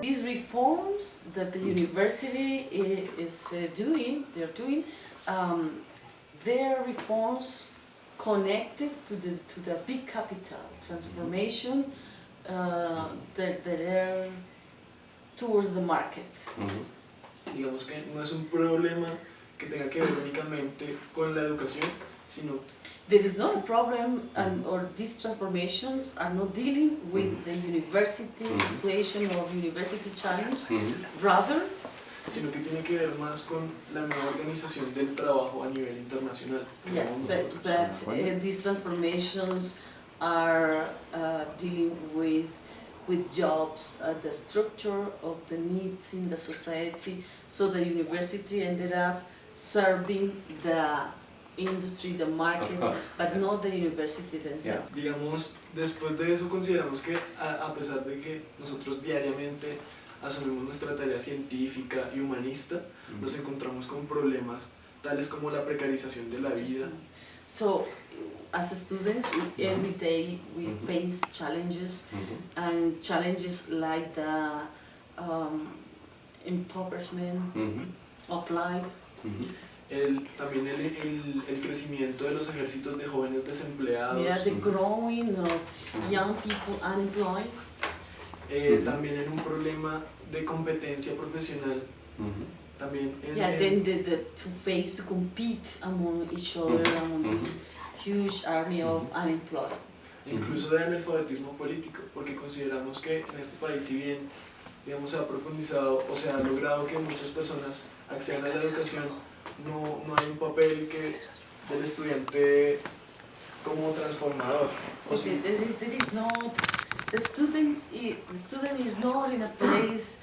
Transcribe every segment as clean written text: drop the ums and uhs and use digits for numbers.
These reforms that the university is doing, they're reforms connected to the big capital transformation that are towards the market. Digamos que no es un problema que tenga que ver únicamente con la educación, sino there is no problem, or these transformations are not dealing with the university situation or university challenge, rather, sino que tiene que ver más con la nueva organización del trabajo a nivel internacional. yeah, but these transformations are dealing with jobs, the structure of the needs in the society. So the university ended up serving the industry, the market, but not the university themselves. Yeah. Digamos, después de eso consideramos que a pesar de que nosotros diariamente asumimos nuestra tarea científica y humanista, nos encontramos con problemas tales como la precarización de la vida. So, as students, every day we face challenges, and challenges like the impoverishment of life. También el crecimiento de los ejércitos de jóvenes desempleados. Yeah, the growing of young people unemployed. También en un problema de competencia profesional. También then to compete among each other, among this huge army of unemployed. Incluso de analfabetismo político, porque consideramos que en este país, si bien digamos, se ha profundizado o se ha logrado que muchas personas accedan a la educación, no hay un papel del estudiante como transformador. There is not, the student is not in a place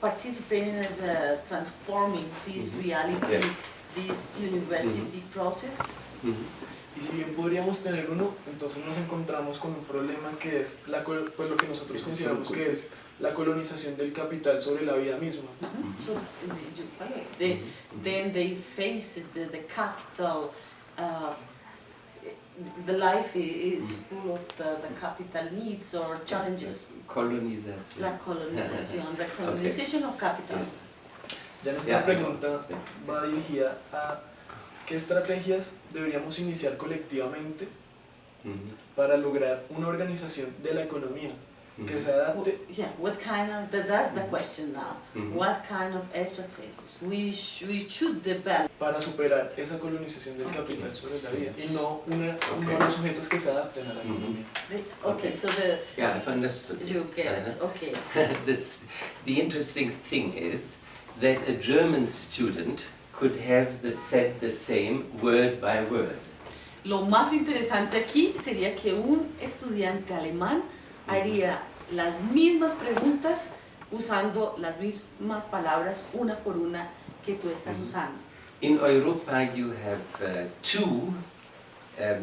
participating as a transforming this reality, this university process. Y si bien podríamos tener uno, entonces nos encontramos con un problema que es pues lo que nosotros consideramos que es la colonización del capital sobre la vida misma. So, then they face the capital, the life is full of the capital needs or challenges. Colonización. La colonización, the colonization of capitalism. Ya nuestra pregunta va dirigida a ¿qué estrategias deberíamos iniciar colectivamente para lograr una organización de la economía que se adapte? What kind of, that's the question now. What kind of strategies we should develop para superar esa colonización del capital sobre la vida y no unos sujetos que se adapten a la economía? Okay, so yeah, I've understood. You get it, okay. The interesting thing is that a German student could have said the same word by word. Lo más interesante aquí sería que un estudiante alemán haría las mismas preguntas usando las mismas palabras una por una que tú estás usando. In Europa you have two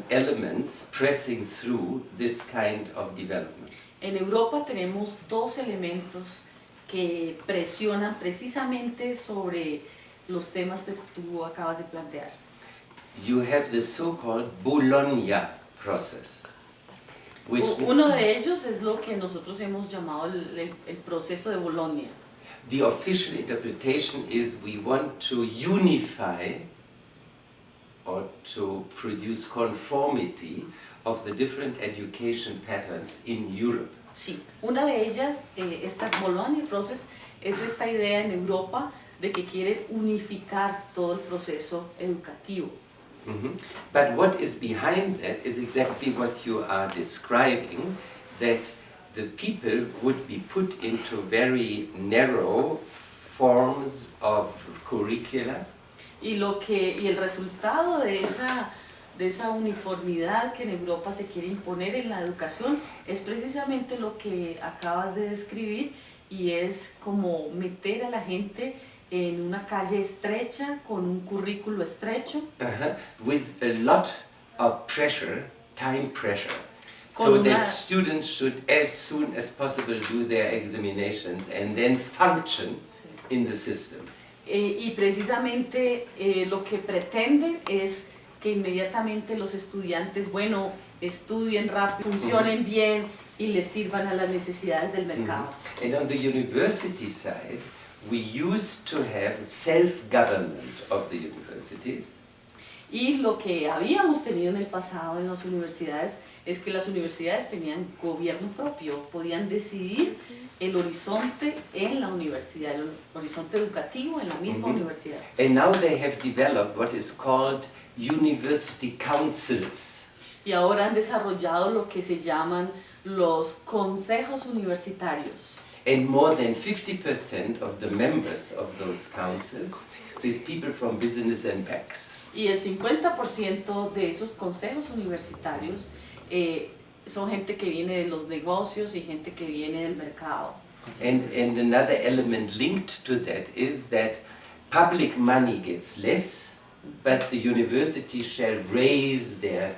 elements pressing through this kind of development. En Europa tenemos dos elementos que presionan precisamente sobre los temas que tú acabas de plantear. You have the so-called Bologna process. Uno de ellos es lo que nosotros hemos llamado el proceso de Bolonia. The official interpretation is we want to unify or to produce conformity of the different education patterns in Europe. Sí, una de ellas, esta Bologna process, es esta idea en Europa de que quieren unificar todo el proceso educativo. But what is behind that is exactly what you are describing, that the people would be put into very narrow forms of curricula. Y el resultado de esa uniformidad que en Europa se quiere imponer en la educación es precisamente lo que acabas de describir, y es como meter a la gente en una calle estrecha con un currículo estrecho. With a lot of pressure, time pressure. So that students should as soon as possible do their examinations and then function in the system. Y precisamente lo que pretenden es que inmediatamente los estudiantes, bueno, estudien rápido, funcionen bien y les sirvan a las necesidades del mercado. And on the university side, we used to have self-government of the universities. Y lo que habíamos tenido en el pasado en las universidades es que las universidades tenían gobierno propio, podían decidir el horizonte en la universidad, el horizonte educativo en la misma universidad. And now they have developed what is called university councils. Y ahora han desarrollado lo que se llaman los consejos universitarios. And more than 50% of the members of those councils is people from business and banks. Y el 50% de esos consejos universitarios son gente que viene de los negocios y gente que viene del mercado. And another element linked to that is that public money gets less, but the university shall raise their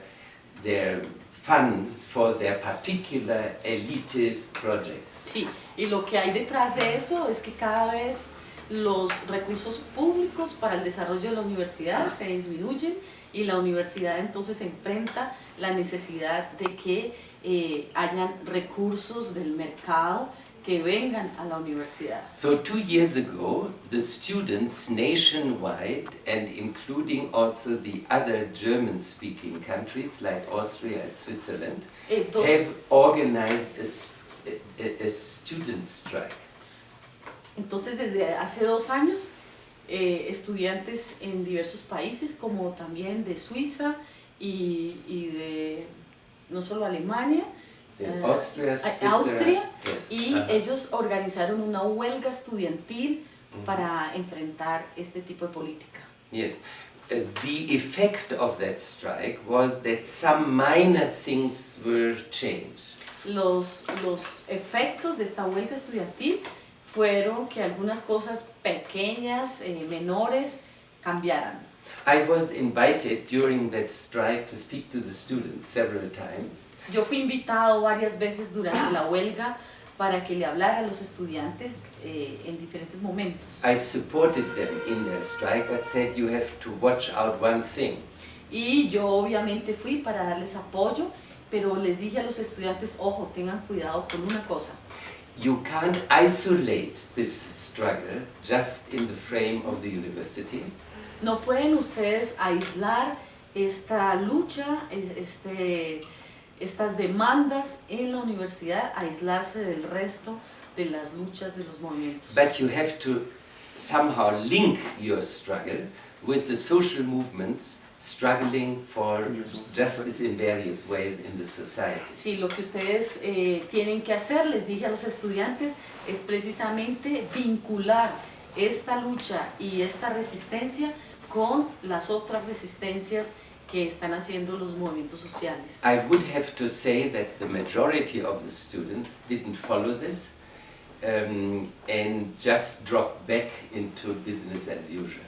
funds for their particular elitist projects. Sí, y lo que hay detrás de eso es que cada vez los recursos públicos para el desarrollo de la universidad se disminuyen y la universidad entonces enfrenta la necesidad de que hayan recursos del mercado que vengan a la universidad. So 2 years ago, the students nationwide, and including also the other German-speaking countries like Austria and Switzerland, have organized a student strike. Entonces, desde hace 2 años, estudiantes en diversos países, como también de Suiza y de no solo Alemania, Austria, yes. Y ellos organizaron una huelga estudiantil para enfrentar este tipo de política. Yes. The effect of that strike was that some minor things were changed. Los efectos de esta huelga estudiantil fueron que algunas cosas pequeñas, menores, cambiaran. I was invited during that strike to speak to the students several times. Yo fui invitado varias veces durante la huelga para que le hablara a los estudiantes en diferentes momentos. I supported them in their strike, but said you have to watch out one thing. Y yo obviamente fui para darles apoyo, pero les dije a los estudiantes, ojo, tengan cuidado con una cosa. You can't isolate this struggle just in the frame of the university. No pueden ustedes aislar esta lucha, estas demandas en la universidad, aislarse del resto de las luchas de los movimientos. But you have to somehow link your struggle with the social movements struggling for justice in various ways in the society. Sí, lo que ustedes tienen que hacer, les dije a los estudiantes, es precisamente vincular esta lucha y esta resistencia con las otras resistencias que están haciendo los movimientos sociales. I would have to say that the majority of the students didn't follow this and just dropped back into business as usual.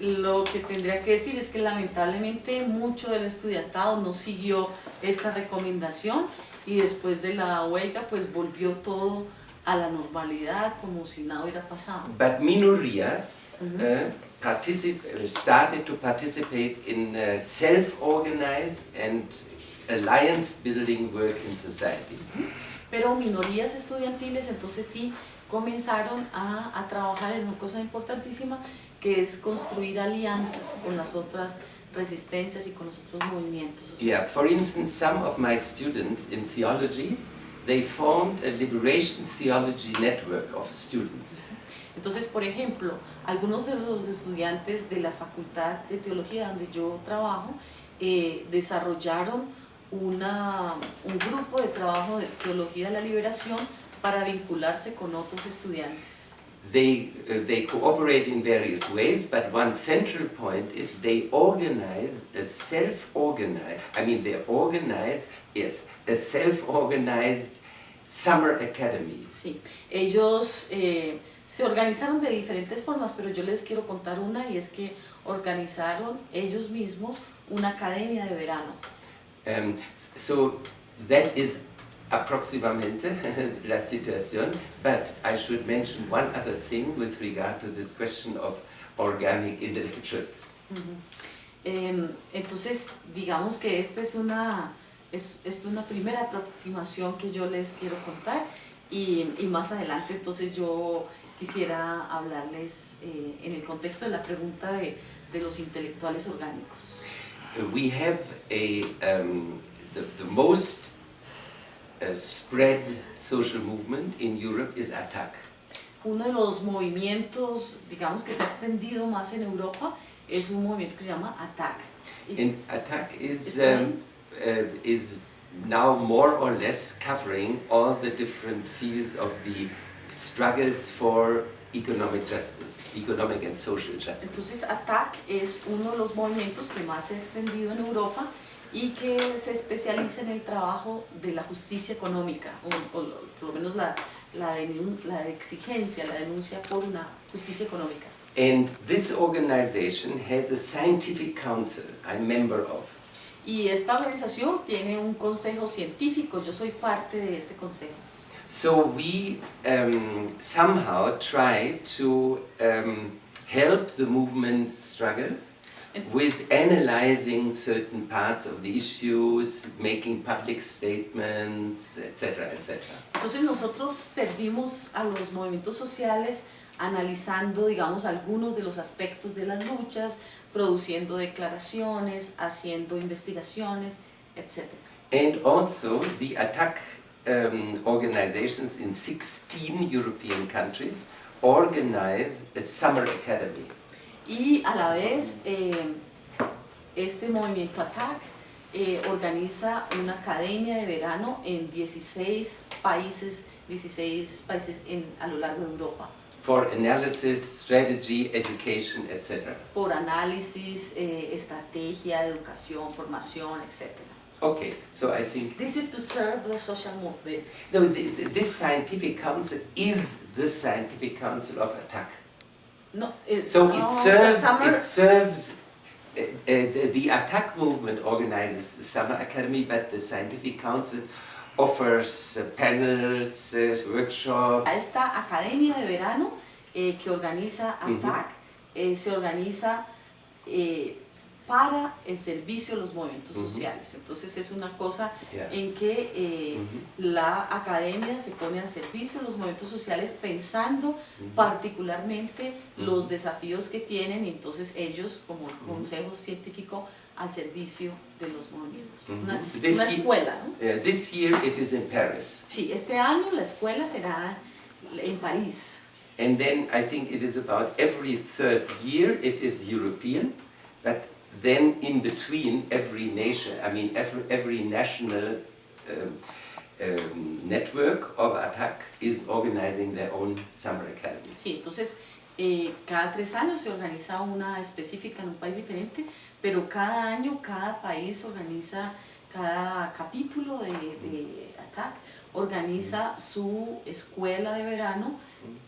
Lo que tendría que decir es que lamentablemente mucho del estudiantado no siguió esta recomendación y después de la huelga pues volvió todo a la normalidad como si nada hubiera pasado. But minorías started to participate in self-organized and alliance-building work in society. Pero minorías estudiantiles entonces sí comenzaron a trabajar en una cosa importantísima que es construir alianzas con las otras resistencias y con los otros movimientos sociales. Yeah, for instance, some of my students in theology, they formed a liberation theology network of students. Entonces, por ejemplo, algunos de los estudiantes de la Facultad de Teología donde yo trabajo desarrollaron un grupo de trabajo de Teología de la Liberación para vincularse con otros estudiantes. They cooperate in various ways, but one central point is they organize a self-organized, a self-organized summer academy. Sí, ellos se organizaron de diferentes formas, pero yo les quiero contar una y es que organizaron ellos mismos una academia de verano. So that is aproximadamente la situación, but I should mention one other thing with regard to this question of organic intellectuals. Entonces, digamos que esta es una primera aproximación que yo les quiero contar y más adelante entonces yo quisiera hablarles en el contexto de la pregunta de los intelectuales orgánicos. We have the most spread social movement in Europe is ATTAC. Uno de los movimientos, digamos, que se ha extendido más en Europa es un movimiento que se llama ATTAC. And ATTAC is now more or less covering all the different fields of the struggles for economic justice, economic and social justice. Entonces ATTAC es uno de los movimientos que más se ha extendido en Europa y que se especializa en el trabajo de la justicia económica, o por lo menos la exigencia, la denuncia por una justicia económica. And this organization has a scientific council I'm member of. Y esta organización tiene un consejo científico, yo soy parte de este consejo. So we somehow try to help the movement struggle with analyzing certain parts of the issues, making public statements, etc., etc. Entonces nosotros servimos a los movimientos sociales analizando, digamos, algunos de los aspectos de las luchas, produciendo declaraciones, haciendo investigaciones, etc. And also the ATTAC organizations in 16 European countries organize a summer academy. Y a la vez este movimiento ATTAC organiza una academia de verano en 16 países a lo largo de Europa. For analysis, strategy, education, etc. Por análisis, estrategia, educación, formación, etc. Okay, so I think This is to serve the social movements. no, this scientific council is the scientific council of ATTAC. No, So the it serves. The ATTAC movement organizes the summer academy, but the scientific council offers panels, workshops. Esta academia de verano que organiza ATTAC se organiza para el servicio de los movimientos sociales. Entonces es una cosa en que la academia se pone al servicio de los movimientos sociales pensando particularmente los desafíos que tienen, y entonces ellos como consejo científico al servicio de los movimientos. Una escuela, ¿no? This year it is in Paris. Sí, este año la escuela será en París. And then I think it is about every third year it is European, but then in between every nation, I mean every national network of ATTAC is organizing their own summer academy. Sí, entonces cada 3 años se organiza una específica en un país diferente, pero cada año cada país organiza, cada capítulo de ATTAC organiza su escuela de verano,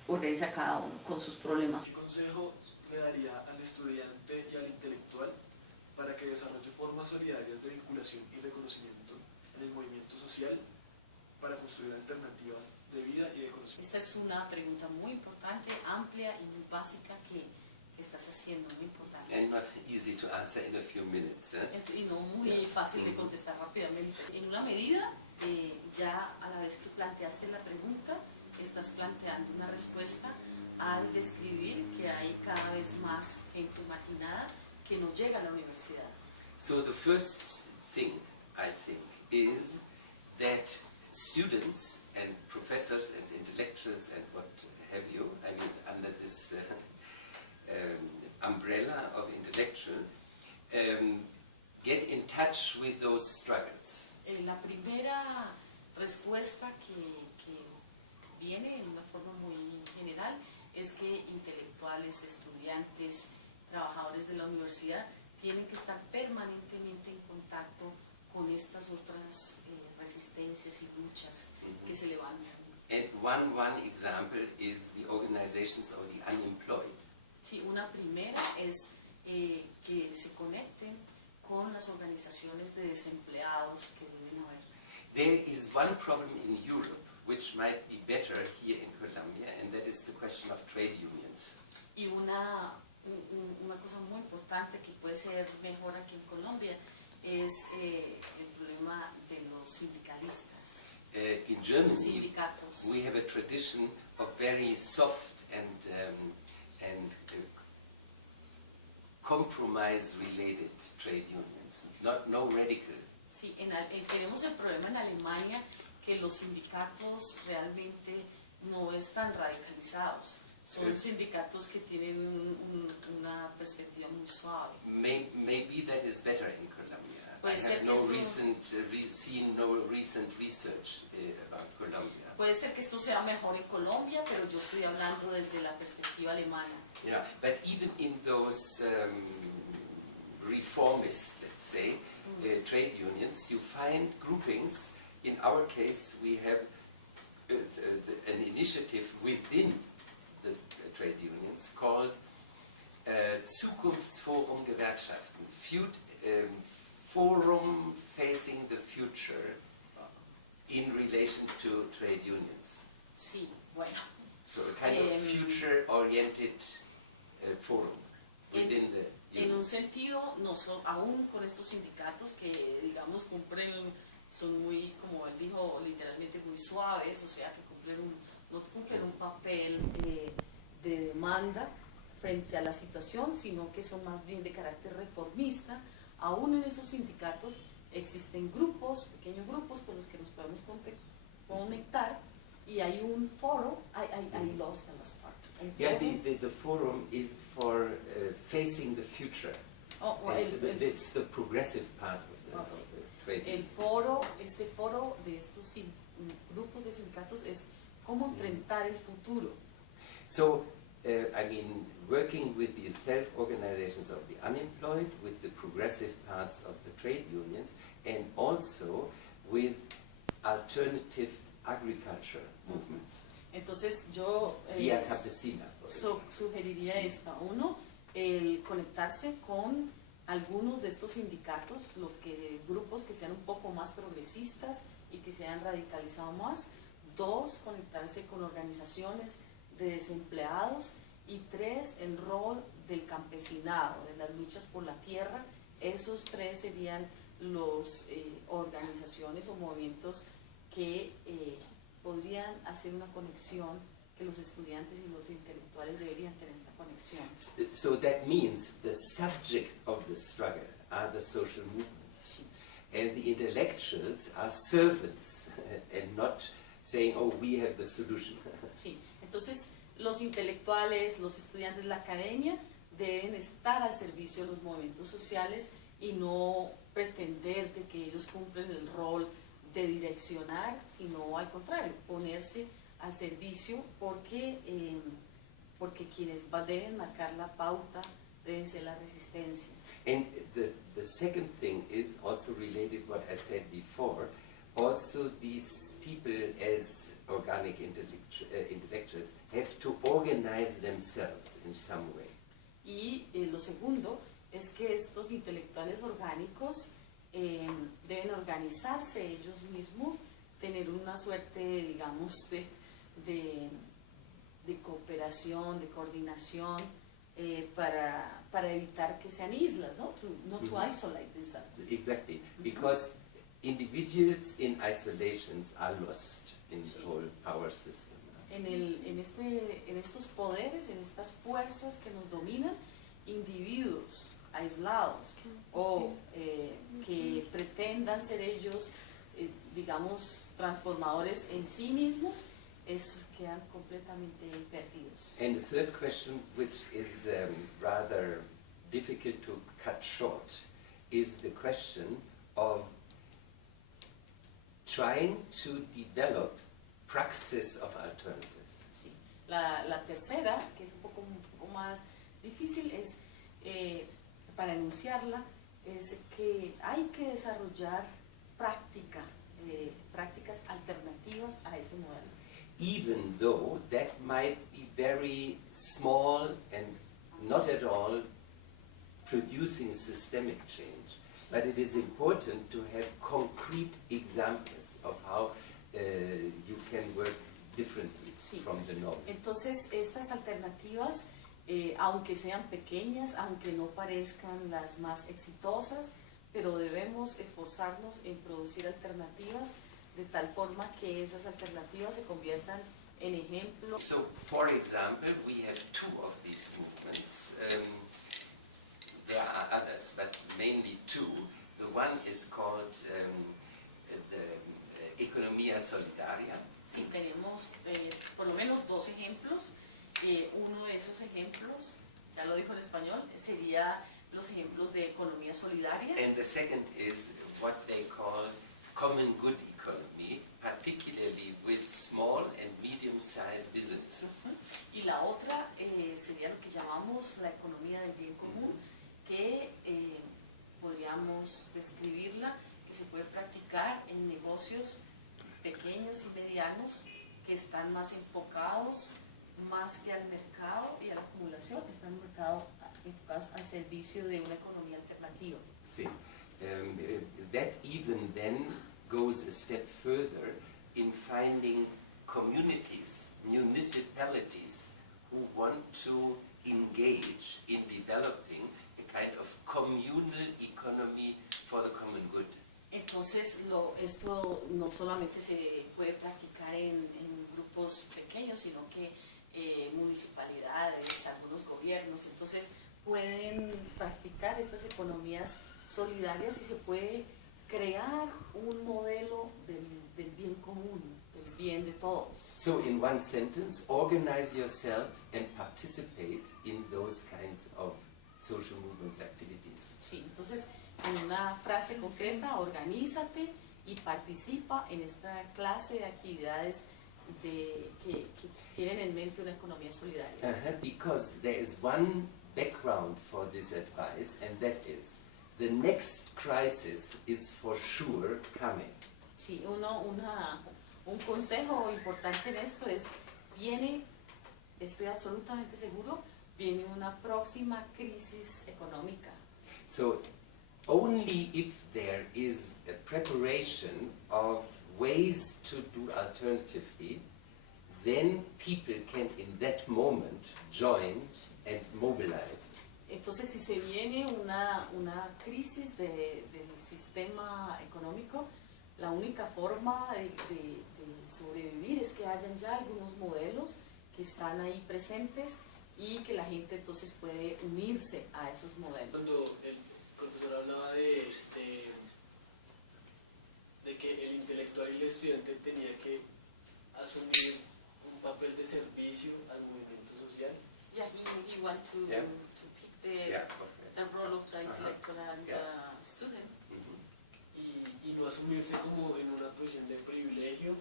organiza cada uno con sus problemas. ¿Qué consejo le daría al estudiante y al intelectual para que desarrolle formas solidarias de vinculación y reconocimiento en el movimiento social para construir alternativas de vida y de conocimiento? Esta es una pregunta muy importante, amplia y muy básica que estás haciendo, muy importante. And not easy to answer in a few minutes. Y no muy fácil de contestar rápidamente. En una medida, ya a la vez que planteaste la pregunta, estás planteando una respuesta al describir que hay cada vez más gente marginada que no llega a la universidad. So the first thing I think is that students and professors and intellectuals and what have you, I mean under this umbrella of intellectual, get in touch with those struggles. La primera respuesta que viene en una forma muy general es que intelectuales, estudiantes, trabajadores de la universidad tienen que estar permanentemente en contacto con estas otras resistencias y luchas que se levantan. And one example is the organizations of the unemployed. Sí, una primera es que se conecten con las organizaciones de desempleados que deben haber. There is one problem in Europe which might be better here in Colombia, and that is the question of trade unions. Y una cosa muy importante que puede ser mejor aquí en Colombia es el problema de los sindicalistas. In Germany, sindicatos. we have a tradition of very soft and compromise-related trade unions, no radical. Sí, tenemos el problema en Alemania que los sindicatos realmente no están radicalizados. Son sindicatos que tienen una perspectiva muy suave. Maybe that is better in Colombia. Puede I ser have que no esto, seen no recent research about Colombia. puede ser que esto sea mejor en Colombia, pero yo estoy hablando desde la perspectiva alemana. Yeah, but even in those reformist, let's say, trade unions, you find groupings. In our case, we have an initiative within the trade unions called Zukunftsforum Gewerkschaften, forum facing the future in relation to trade unions. Sí, bueno. So a kind of future-oriented forum within the En un union. sentido, aún con estos sindicatos que, digamos, son muy, como él dijo, literalmente muy suaves, o sea, que no cumplen un papel de demanda frente a la situación, sino que son más bien de carácter reformista. Aún en esos sindicatos existen grupos, pequeños grupos con los que nos podemos conectar, y hay un foro. I lost the last part. Yeah, the forum is for facing the future. It's the progressive part of the trade union. Este foro de estos grupos de sindicatos es cómo enfrentar el futuro. So, I mean, working with the self-organizations of the unemployed, with the progressive parts of the trade unions, and also with alternative agriculture movements. Entonces yo Vía campesina, por ejemplo. sugeriría esto. Uno, el conectarse con algunos de estos sindicatos, grupos que sean un poco más progresistas y que se hayan radicalizado más. Dos, conectarse con organizaciones de desempleados. Y tres, el rol del campesinado, de las luchas por la tierra. Esos tres serían las organizaciones o movimientos que podrían hacer una conexión, que los estudiantes y los intelectuales deberían tener esta conexión. So that means the subject of the struggle are the social movements. And the intellectuals are servants and not saying, oh, we have the solution. Sí, entonces los intelectuales, los estudiantes, la academia deben estar al servicio de los movimientos sociales y no pretender de que ellos cumplen el rol de direccionar, sino al contrario, ponerse al servicio porque quienes deben marcar la pauta deben ser la resistencia. And the second thing is also related to what I said before. Also, these people as organic intellectuals have to organize themselves in some way. Y lo segundo es que estos intelectuales orgánicos deben organizarse ellos mismos, tener una suerte, digamos, de cooperación, de coordinación, para evitar que sean islas, ¿no? To isolate themselves. Exactly, because individuals in isolations are lost in the whole power system. En estos poderes, en estas fuerzas que nos dominan, individuos aislados o que pretendan ser ellos, digamos, transformadores en sí mismos, esos quedan completamente perdidos. And the third question, which is rather difficult to cut short, is the question of trying to develop praxis of alternatives. Sí. La tercera, que es un poco más difícil, es para enunciarla, es que hay que desarrollar prácticas alternativas a ese modelo. Even though that might be very small and not at all producing systemic change, but it is important to have concrete examples of how you can work differently from the norm. Entonces, estas alternativas aunque sean pequeñas, aunque no parezcan las más exitosas, pero debemos esforzarnos en producir alternativas de tal forma que esas alternativas se conviertan en ejemplos. So, for example, we have two of these movements. There are others, but mainly two. The one is called the economía solidaria. Sí, tenemos por lo menos dos ejemplos. Uno de esos ejemplos, ya lo dijo en español, sería los ejemplos de economía solidaria. And the second is what they call common good economy, particularly with small and medium-sized businesses. Y la otra sería lo que llamamos la economía del bien común, que podríamos describirla, que se puede practicar en negocios pequeños y medianos que están más enfocados más que al mercado y a la acumulación, están enfocados al servicio de una economía alternativa. Sí. That even then goes a step further in finding communities, municipalities who want to engage in developing a kind of communal economy for the common good. Entonces, esto no solamente se puede practicar en grupos pequeños, sino que municipalidades, algunos gobiernos, entonces pueden practicar estas economías solidarias y se puede crear un modelo del bien común, del bien de todos. So in one sentence, organize yourself and participate in those kinds of social movements activities. Sí, entonces en una frase concreta, organízate y participa en esta clase de actividades que tienen en mente una economía solidaria. Because there is one background for this advice, and that is the next crisis is for sure coming. Sí, un consejo importante en esto es, estoy absolutamente seguro, viene una próxima crisis económica. So only if there is a preparation of ways to do alternatively, then people can in that moment join and mobilize. Entonces, si se viene una crisis del sistema económico, la única forma de sobrevivir es que hayan ya algunos modelos que están ahí presentes y que la gente entonces puede unirse a esos modelos. Cuando el profesor hablaba de que el intelectual y el estudiante tenía que asumir un papel de servicio al movimiento social. Yeah, he want to pick the role of the intellectual and the student. Y no asumirse como en una posición de privilegio.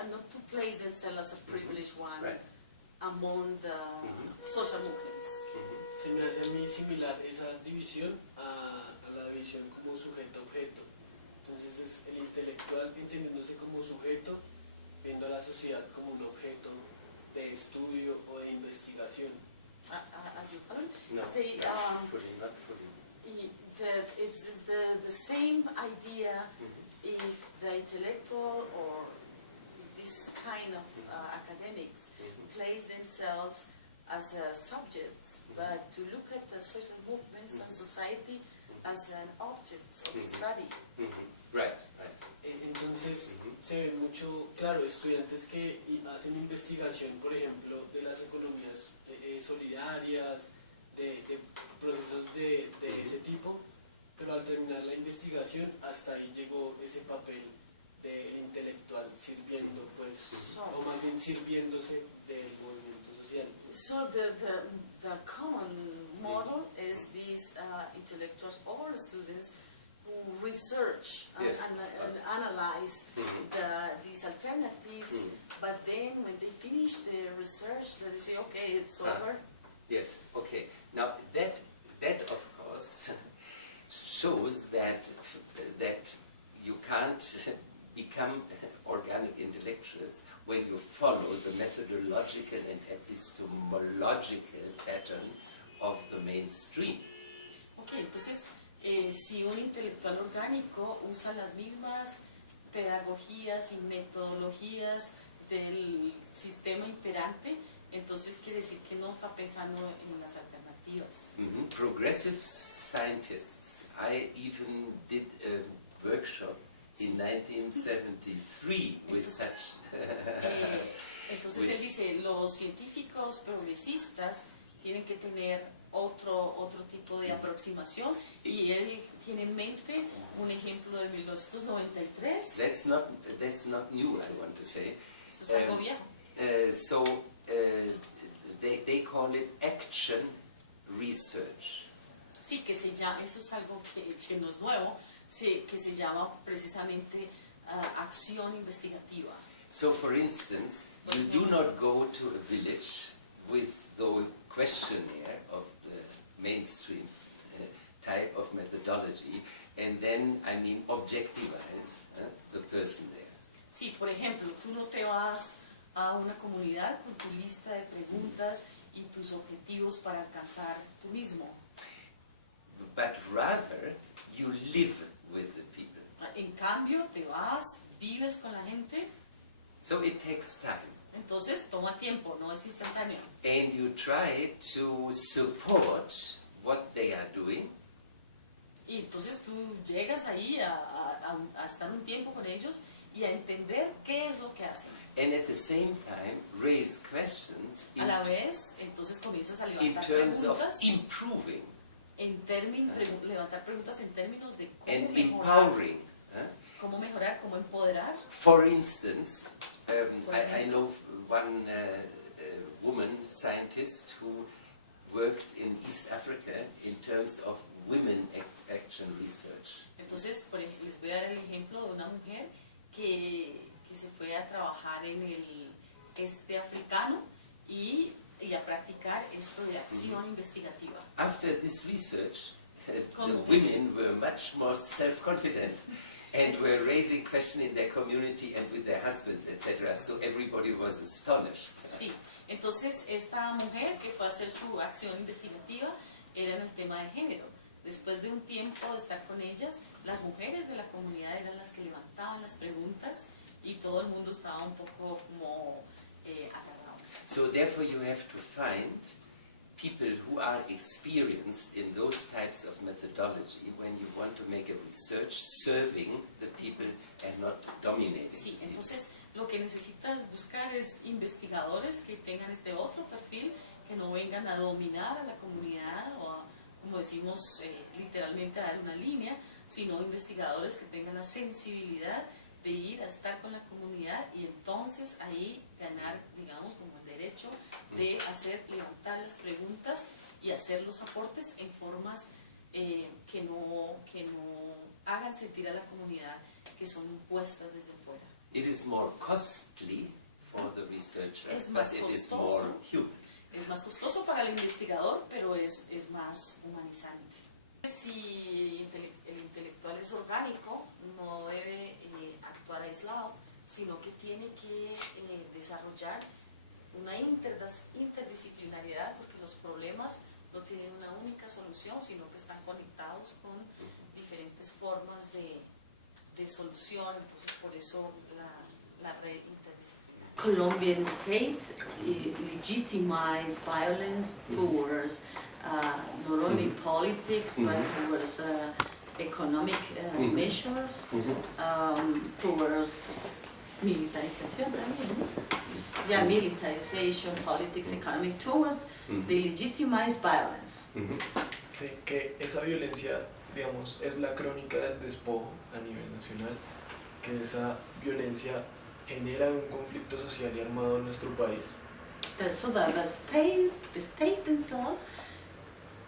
And not to place themselves as a privileged one among the social movements. Se me hace a mí similar esa división a la división como sujeto-objeto. Entonces es el intelectual entendiéndose como sujeto, viendo a la sociedad como un objeto de estudio o de investigación. No, Say, not fully. It's the same idea if the intellectual or this kind of academics place themselves as subjects, but to look at the social movements and society as an object of study. Right. Entonces se ve mucho, claro, estudiantes que hacen investigación, por ejemplo, de las economías solidarias, de procesos de ese tipo, pero al terminar la investigación hasta ahí llegó ese papel de intelectual sirviendo, pues, o más bien sirviéndose del movimiento social. So the common model is these intellectuals or students who research and analyze these alternatives, but then when they finish the research, they say, okay, it's over. Yes, okay. Now that of course shows that you can't become organic intellectuals when you follow the methodological and epistemological pattern of the mainstream. Okay, entonces si un intelectual orgánico usa las mismas pedagogías y metodologías del sistema imperante, Entonces quiere decir que no está pensando en las alternativas. Progressive scientists, I even did a workshop in 1973 with such. Entonces él dice, los científicos progresistas tienen que tener otro tipo de aproximación, y él tiene en mente un ejemplo de 1993. That's not new, I want to say. Esto es algo viejo. They call it action research. Sí, que se llama, eso es algo que no es nuevo, que se llama precisamente acción investigativa. So, for instance, you do not go to a village with the questionnaire of the mainstream type of methodology and then, objectivize the person there. Sí, por ejemplo, tú no te vas a una comunidad con tu lista de preguntas y tus objetivos para alcanzar tú mismo. But rather, you live with the people. En cambio, te vas, vives con la gente. So it takes time. Entonces toma tiempo, no es instantáneo. And you try to support what they are doing. Y entonces tú llegas ahí a estar un tiempo con ellos y a entender qué es lo que hacen. And at the same time, raise questions A la vez, entonces comienzas a in levantar terms of preguntas. improving Levantar preguntas en términos de and empowering. cómo mejorar, cómo empoderar. For instance, I know one woman scientist who worked in East Africa in terms of women action research. Entonces, por ejemplo, les voy a dar el ejemplo de una mujer que se fue a trabajar en el este africano y a practicar esto de acción investigativa. After this research, the women were much more self-confident and were raising questions in their community and with their husbands, etc. So everybody was astonished. Sí, entonces esta mujer que fue a hacer su acción investigativa era en el tema de género. Después de un tiempo de estar con ellas, las mujeres de la comunidad eran las que levantaban las preguntas y todo el mundo estaba un poco como agarrado. So therefore you have to find people who are experienced in those types of methodology when you want to make a research serving the people and not dominating. Sí, entonces lo que necesitas buscar es investigadores que tengan este otro perfil, que no vengan a dominar a la comunidad o a, como decimos literalmente, a dar una línea, sino investigadores que tengan la sensibilidad de ir a estar con la comunidad y entonces ahí ganar, digamos, como el derecho de levantar las preguntas y hacer los aportes en formas que no hagan sentir a la comunidad que son impuestas desde fuera. It is more costly for the researcher, Es but más it is costoso. more human. Es más costoso para el investigador, pero es más humanizante. Si el intelectual es orgánico, no debe actuar aislado, sino que tiene que desarrollar una interdisciplinariedad, porque los problemas no tienen una única solución, sino que están conectados con diferentes formas de solución. Entonces, por eso la red interdisciplinaria. Colombian state legitimized violence towards not only politics but towards economic measures, towards militarización también, ¿no? Yeah, militarization, politics, economic, towards the legitimized violence. Sí, que esa violencia, digamos, es la crónica del despojo a nivel nacional, que esa violencia genera un conflicto social y armado en nuestro país. So that the state itself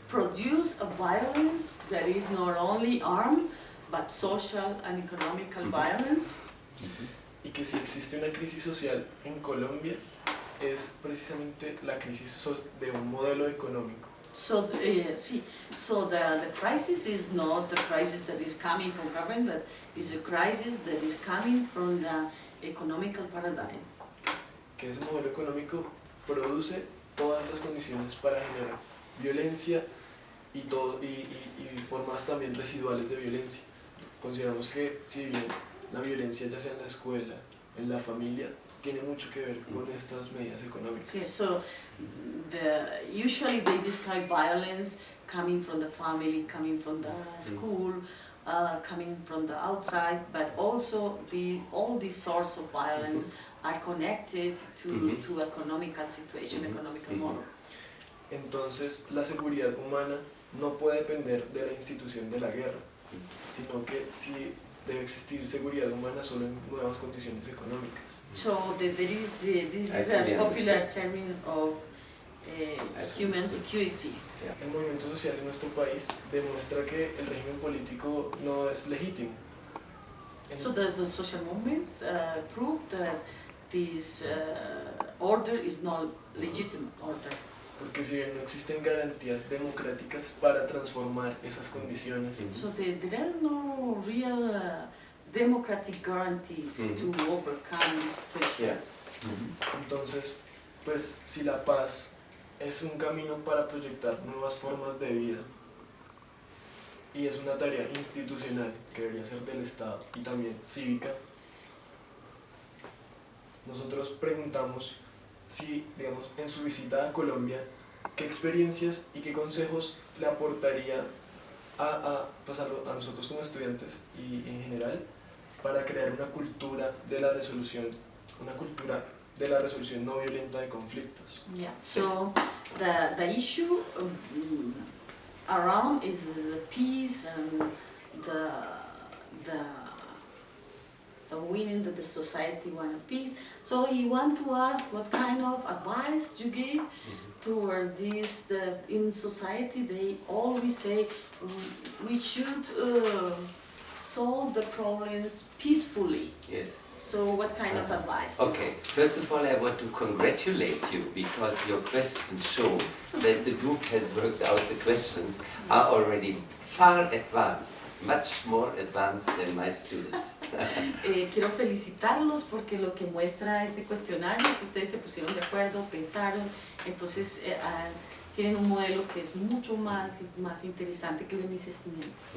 produce a violence that is not only armed but social and economical violence. Y que si existe una crisis social en Colombia es precisamente la crisis de un modelo económico. So the crisis is not the crisis that is coming from government, but is a crisis that is coming from the economical paradigm. Que ese modelo económico produce todas las condiciones para generar violencia y formas también residuales de violencia. Consideramos que si bien la violencia ya sea en la escuela, en la familia, tiene mucho que ver con estas medidas económicas. Okay, so usually they describe violence coming from the family, coming from the school, coming from the outside, but also all these sorts of violence are connected to economical situation, economical model. Entonces, la seguridad humana no puede depender de la institución de la guerra, sino que sí debe existir seguridad humana solo en nuevas condiciones económicas. So there is this is a popular term of human security. El movimiento social en nuestro país demuestra que el régimen político no es legítimo. So does the social movements prove that this order is not legitimate order? Porque si bien no existen garantías democráticas para transformar esas condiciones, So there are no real democratic guarantees to overcome this situation. entonces, pues si la paz es un camino para proyectar nuevas formas de vida y es una tarea institucional que debería ser del Estado y también cívica, nosotros preguntamos si, digamos, en su visita a Colombia, qué experiencias y qué consejos le aportaría a nosotros como estudiantes y en general para crear una cultura de la resolución no violenta de conflictos. Yeah. So the issue around is the peace and the winning that the society want peace. So he want to ask what kind of advice you give towards this. That in society they always say we should solve the problems peacefully. Yes. So what kind of advice? Okay, first of all I want to congratulate you because your questions show that the group has worked out the questions are already far advanced, much more advanced than my students. Quiero felicitarlos porque lo que muestra este cuestionario es que ustedes se pusieron de acuerdo, pensaron, entonces tienen un modelo que es mucho más interesante que el de mis estudiantes.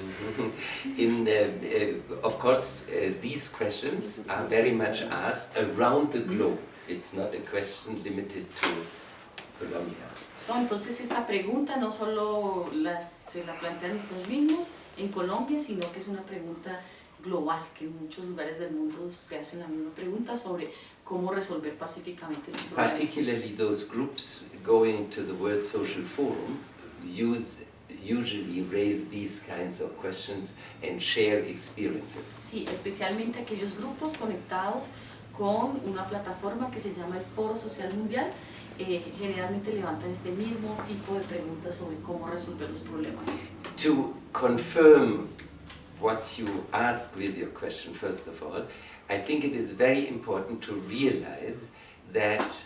Of course, these questions are very much asked around the globe. It's not a question limited to Colombia. So, entonces esta pregunta no solo se la plantean ustedes mismos en Colombia, sino que es una pregunta global, que en muchos lugares del mundo se hacen la misma pregunta sobre cómo resolver pacíficamente los problemas. Particularly those groups going to the World Social Forum usually raise these kinds of questions and share experiences. Sí, especialmente aquellos grupos conectados con una plataforma que se llama el Foro Social Mundial, generalmente levantan este mismo tipo de preguntas sobre cómo resolver los problemas. To confirm what you ask with your question, first of all, I think it is very important to realize that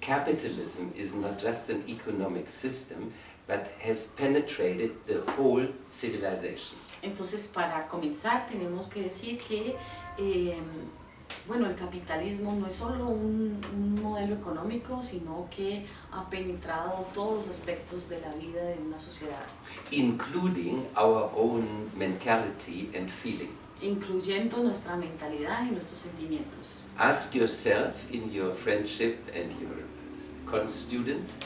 capitalism is not just an economic system, but has penetrated the whole civilization. Entonces, para comenzar, tenemos que decir que bueno, el capitalismo no es solo un modelo económico, sino que ha penetrado todos los aspectos de la vida de una sociedad. Including our own mentality and feeling. Incluyendo nuestra mentalidad y nuestros sentimientos. Ask yourself in your friendship and your students,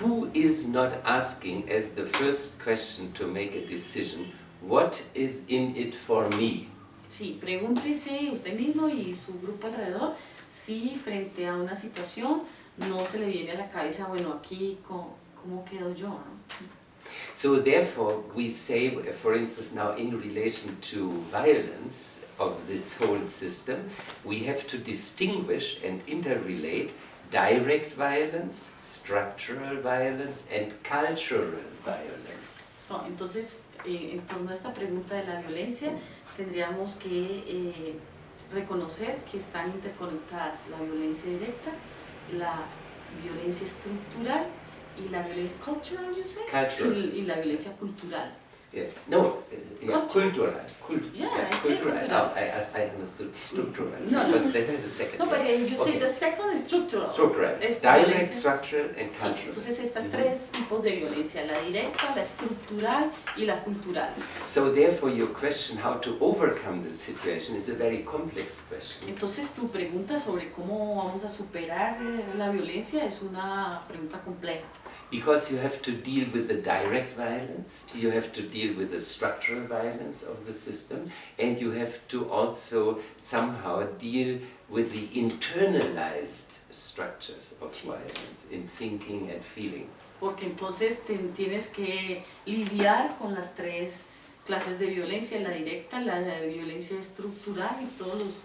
who is not asking as the first question to make a decision, what is in it for me? Sí, pregúntese usted mismo y su grupo alrededor si frente a una situación no se le viene a la cabeza, bueno, aquí cómo quedo yo, ¿no? So therefore we say, for instance now in relation to violence of this whole system, we have to distinguish and interrelate direct violence, structural violence and cultural violence. So, entonces, en torno a esta pregunta de la violencia, tendríamos que reconocer que están interconectadas la violencia directa, la violencia estructural y la violencia cultural, Cultural. y la violencia cultural. Yeah. No, cultural. Yeah, I say cultural. cultural. I understood structural, No, because no. that's the second No, but one. you say the second is structural. Structural. Es Direct, violencia. structural, and Sí, cultural. entonces estas tres tipos de violencia, la directa, la estructural y la cultural. So therefore your question how to overcome this situation is a very complex question. Entonces tu pregunta sobre cómo vamos a superar la violencia es una pregunta compleja. Because you have to deal with the direct violence, you have to deal with the structural violence of the system, and you have to also somehow deal with the internalized structures of violence in thinking and feeling. Porque entonces tienes que lidiar con las tres clases de violencia, la directa, la violencia estructural y todos los,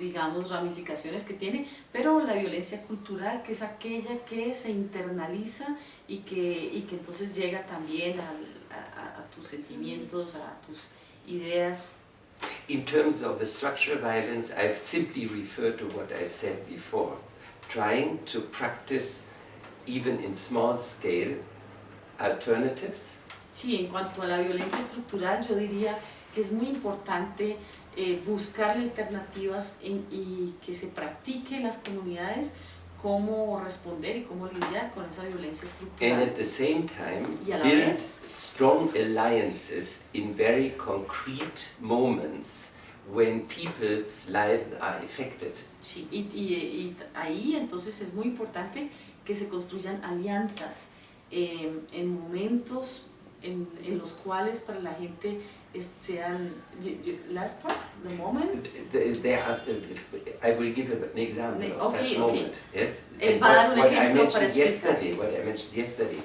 digamos, ramificaciones que tiene, pero la violencia cultural, que es aquella que se internaliza y que entonces llega también a tus sentimientos, a tus ideas. In terms of the structural violence, I've simply referred to what I said before, trying to practice, even in small scale, alternatives. Sí, en cuanto a la violencia estructural, yo diría que es muy importante buscar alternativas y que se practique en las comunidades cómo responder y cómo lidiar con esa violencia estructural. And at the same time, Y a la build vez, strong alliances in very concrete moments when people's lives are affected. sí, y ahí entonces es muy importante que se construyan alianzas en momentos en los cuales para la gente sean, last part, the moments. I will give an example of such moment. Yes? Él And va a dar un what I ejemplo para mentioned explicar. what I mentioned yesterday,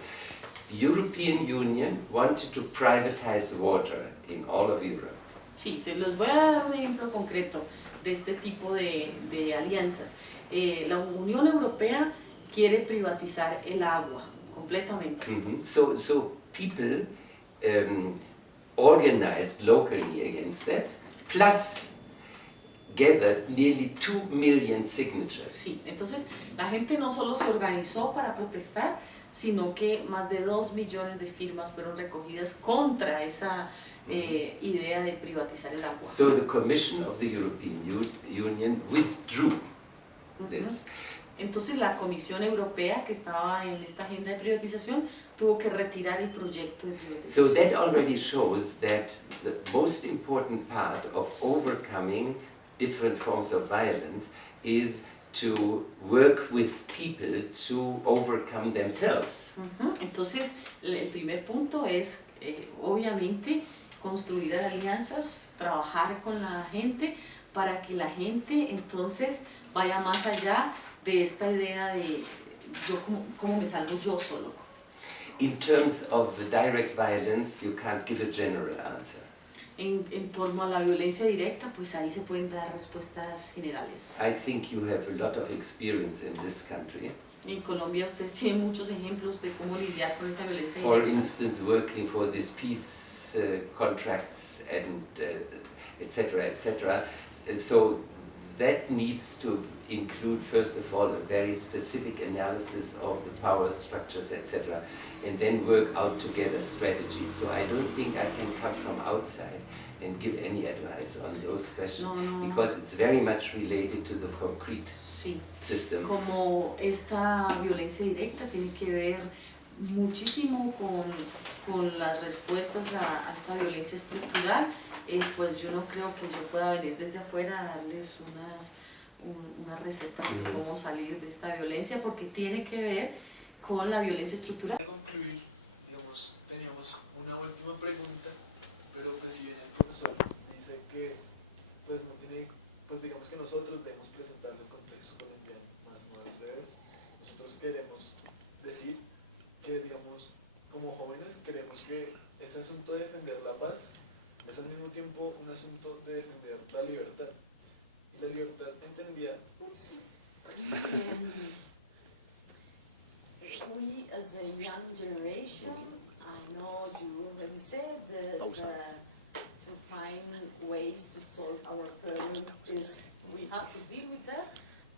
the European Union wanted to privatize water in all of Europe. Sí, te los voy a dar un ejemplo concreto de este tipo de alianzas. La Unión Europea quiere privatizar el agua completamente. So people organized locally against that, plus gathered nearly 2 million signatures. Sí, entonces la gente no solo se organizó para protestar, sino que más de 2 millones de firmas fueron recogidas contra esa idea de privatizar el agua. So the Commission of the European Union withdrew this. Entonces la Comisión Europea, que estaba en esta agenda de privatización, tuvo que retirar el proyecto de privatización. So that already shows that the most important part of overcoming different forms of violence is to work with people to overcome themselves. Entonces el primer punto es, obviamente, construir alianzas, trabajar con la gente para que la gente entonces vaya más allá de esta idea de yo cómo me salgo yo solo. In terms of the direct violence, you can't give a general answer. En torno a la violencia directa, pues ahí se pueden dar respuestas generales. I think you have a lot of experience in this country. En Colombia ustedes tienen muchos ejemplos de cómo lidiar con esa violencia For directa. instance, working for these peace contracts and etc., etc. So that needs to include, first of all, a very specific analysis of the power structures, etc., and then work out together strategies. So I don't think I can come from outside and give any advice on those questions, because it's very much related to the concrete system. Como esta violencia directa tiene que ver muchísimo con las respuestas a esta violencia estructural, pues yo no creo que yo pueda venir desde afuera a darles unas recetas de cómo salir de esta violencia, porque tiene que ver con la violencia estructural. Para concluir, digamos, teníamos una última pregunta, pero pues si bien el profesor dice que pues no tiene, pues digamos que nosotros debemos presentar el contexto colombiano, más no al revés. Nosotros queremos decir que, digamos, como jóvenes queremos que ese asunto de defender la paz es al mismo tiempo un asunto de defender la libertad. Y la libertad entendía... We, as a young generation, I know you already said that to find ways to solve our problems is we have to deal with that,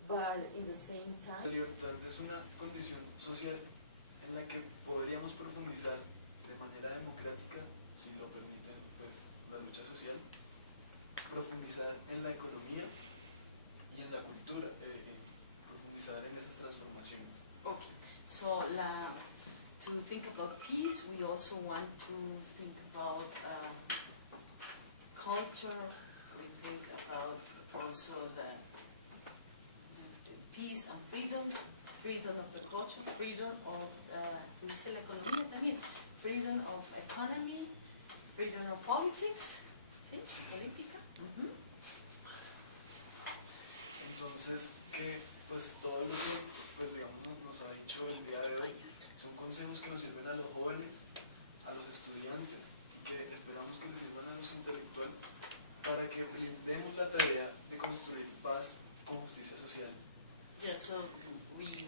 but in the same time... La libertad es una condición social en la que podríamos profundizar de manera democrática si lo permite pues, la lucha social, profundizar en la economía y en la cultura, profundizar en esas transformaciones. Okay, so to think about peace, we also want to think about culture. We think about also the peace and freedom, freedom of the culture, freedom of, dice la economía también, freedom of economy, freedom of politics, ¿sí? Política. Entonces, que pues todo lo que pues, digamos, nos ha dicho el día de hoy son consejos que nos sirven a los jóvenes, a los estudiantes, que esperamos que les sirvan a los intelectuales, para que brindemos la tarea de construir paz con justicia social. Yeah, so we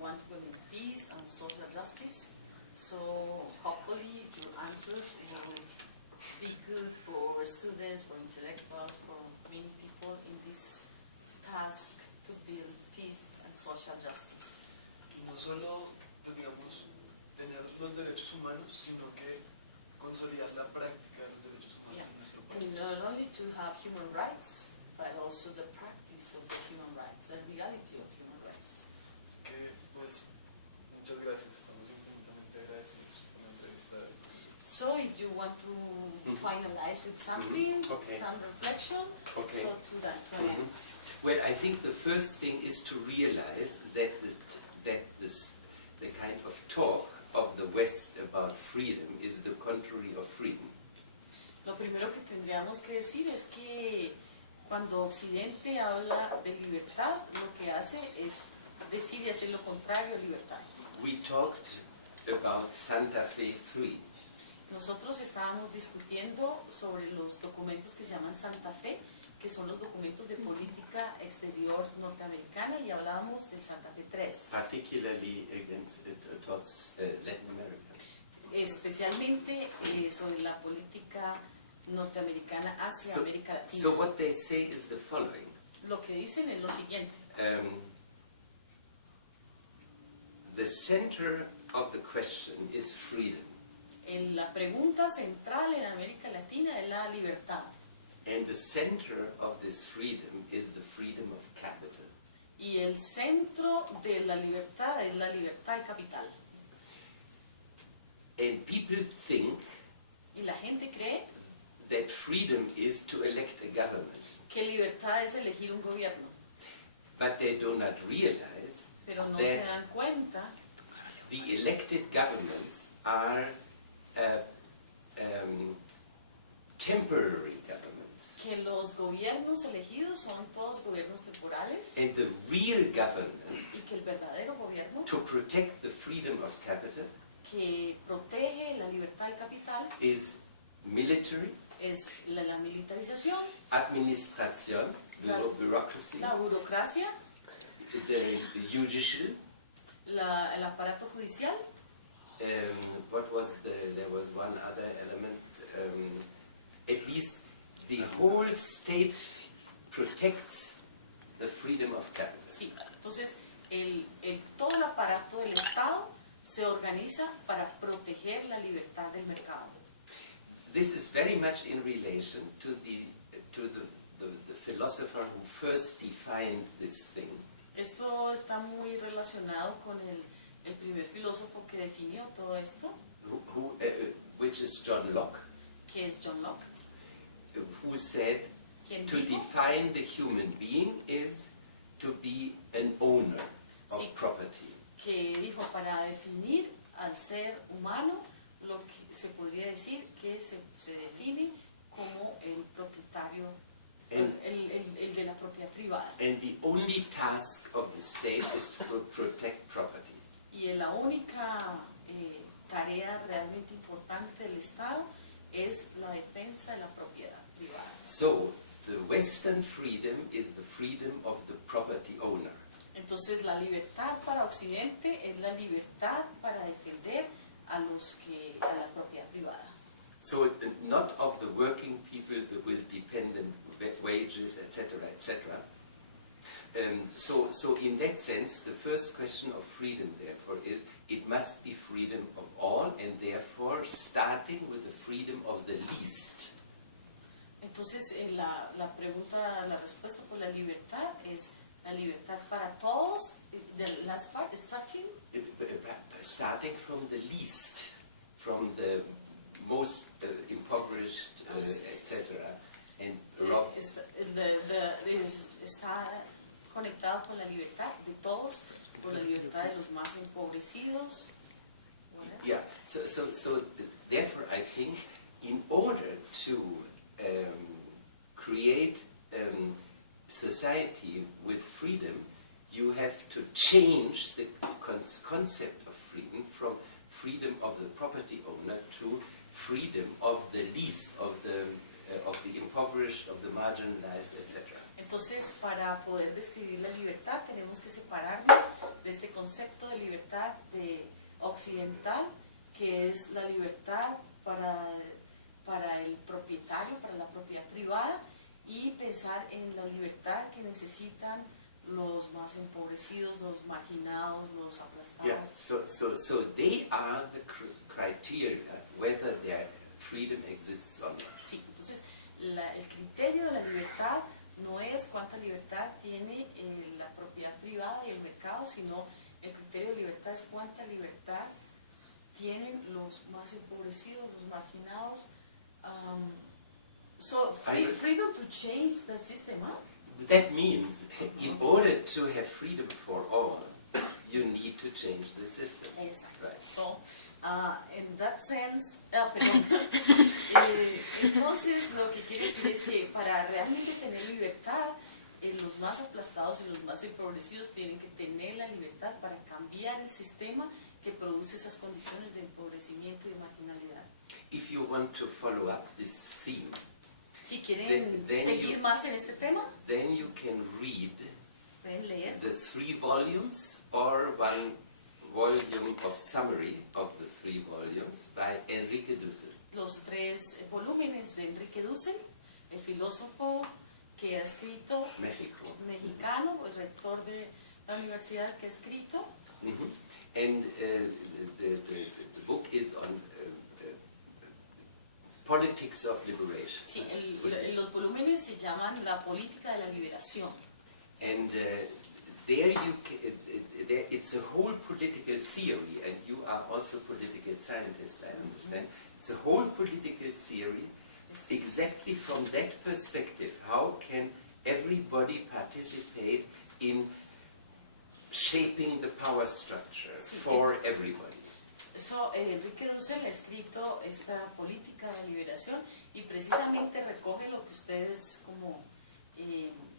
want to bring peace and social justice. So hopefully your answers will be good for students, for intellectuals, for many people in this task to build peace and social justice. Y no solo, pues, digamos, tener los derechos humanos, sino que consolidar la práctica de los derechos humanos en nuestro país. And not only to have human rights, but also the practice of the human rights, the reality of human rights. Así que, pues, muchas gracias. Estamos infinitamente agradecidos por la entrevista. So if you want to finalize with something, some reflection, so to that end. Well, I think the first thing is to realize that the kind of talk of the West about freedom is the contrary of freedom. Lo primero que tendríamos que decir es que cuando Occidente habla de libertad, lo que hace es decir y hacer lo contrario a libertad. We talked about Santa Fe 3. Nosotros estábamos discutiendo sobre los documentos que se llaman Santa Fe, que son los documentos de política exterior norteamericana, y hablábamos del Santa Fe 3. Particularly towards Latin America. Especialmente sobre la política norteamericana hacia América Latina. So what they say is the following. Lo que dicen es lo siguiente. The center of the question is freedom. La pregunta central en América Latina es la libertad. And the center of this freedom is the freedom of capital. Y el centro de la libertad es la libertad del capital. And people think Y la gente cree that freedom is to elect a government. que libertad es elegir un gobierno. But they do not realize Pero no se that dan cuenta the elected governments are temporary governments. que los gobiernos elegidos son todos gobiernos temporales And the real y government que el verdadero gobierno to protect the freedom of capital que protege la libertad del capital is military, es la militarización, administration, bureaucracy, la burocracia, the judicial. el aparato judicial. There was one other element. At least the whole state protects the freedom of capital. Sí, entonces todo el aparato del Estado se organiza para proteger la libertad del mercado. This is very much in relation to the philosopher who first defined this thing. Esto está muy relacionado con el primer filósofo que definió todo esto, Which is John Locke, que es John Locke, who said quien to dijo define the human being is to be an owner of Sí. property. que dijo para definir al ser humano lo que se podría decir que se define como el propietario, el de la propiedad privada. And the only task of the state is to protect property. Y la única tarea realmente importante del Estado es la defensa de la propiedad privada. So, the Western freedom is the freedom of the property owner. Entonces la libertad para Occidente es la libertad para defender a la propiedad privada. So, not of the working people with dependent wages, etc., etc., So in that sense, the first question of freedom, therefore, is it must be freedom of all, and therefore starting with the freedom of the least. Entonces, la pregunta, la respuesta por la libertad es la libertad para todos. The last part, starting from the least, from the most impoverished, etc. And está conectado con la libertad de todos, por la libertad de los más empobrecidos. Yeah, so therefore I think in order to create society with freedom, you have to change the concept of freedom from freedom of the property owner to freedom of the least, of the impoverished, of the marginalized, etc. Entonces, para poder describir la libertad, tenemos que separarnos de este concepto de libertad occidental, que es la libertad para el propietario, para la propiedad privada, y pensar en la libertad que necesitan los más empobrecidos, los marginados, los aplastados. Yeah, so they are the criteria whether their freedom exists or not. Sí, entonces el criterio de la libertad no es cuánta libertad tiene la propiedad privada y el mercado, sino el criterio de libertad es cuánta libertad tienen los más empobrecidos, los marginados. So freedom to change the system, huh? That means in order to have freedom for all, you need to change the system. Exactly. Right. So, in that sense, entonces lo que quiere decir es que para realmente tener libertad, los más aplastados y los más empobrecidos tienen que tener la libertad para cambiar el sistema que produce esas condiciones de empobrecimiento y de marginalidad. If you want to follow up this theme, si quieren seguir más en este tema, then you can read pueden leer the 3 volumes or 1 volume of summary of the 3 volumes by Ulrich Duhcrow. Los 3 volúmenes de Ulrich Duhcrow, el filósofo que ha escrito, mexicano, el rector de la universidad que ha escrito. And the book is on politics of liberation. Sí, los volúmenes se llaman La política de la liberación. And there it's a whole political theory, and you are also a political scientist, I understand. It's a whole political theory, exactly from that perspective. How can everybody participate in shaping the power structure for everybody? So, Ulrich Duhcrow ha escrito esta política de liberación y precisamente recoge lo que ustedes como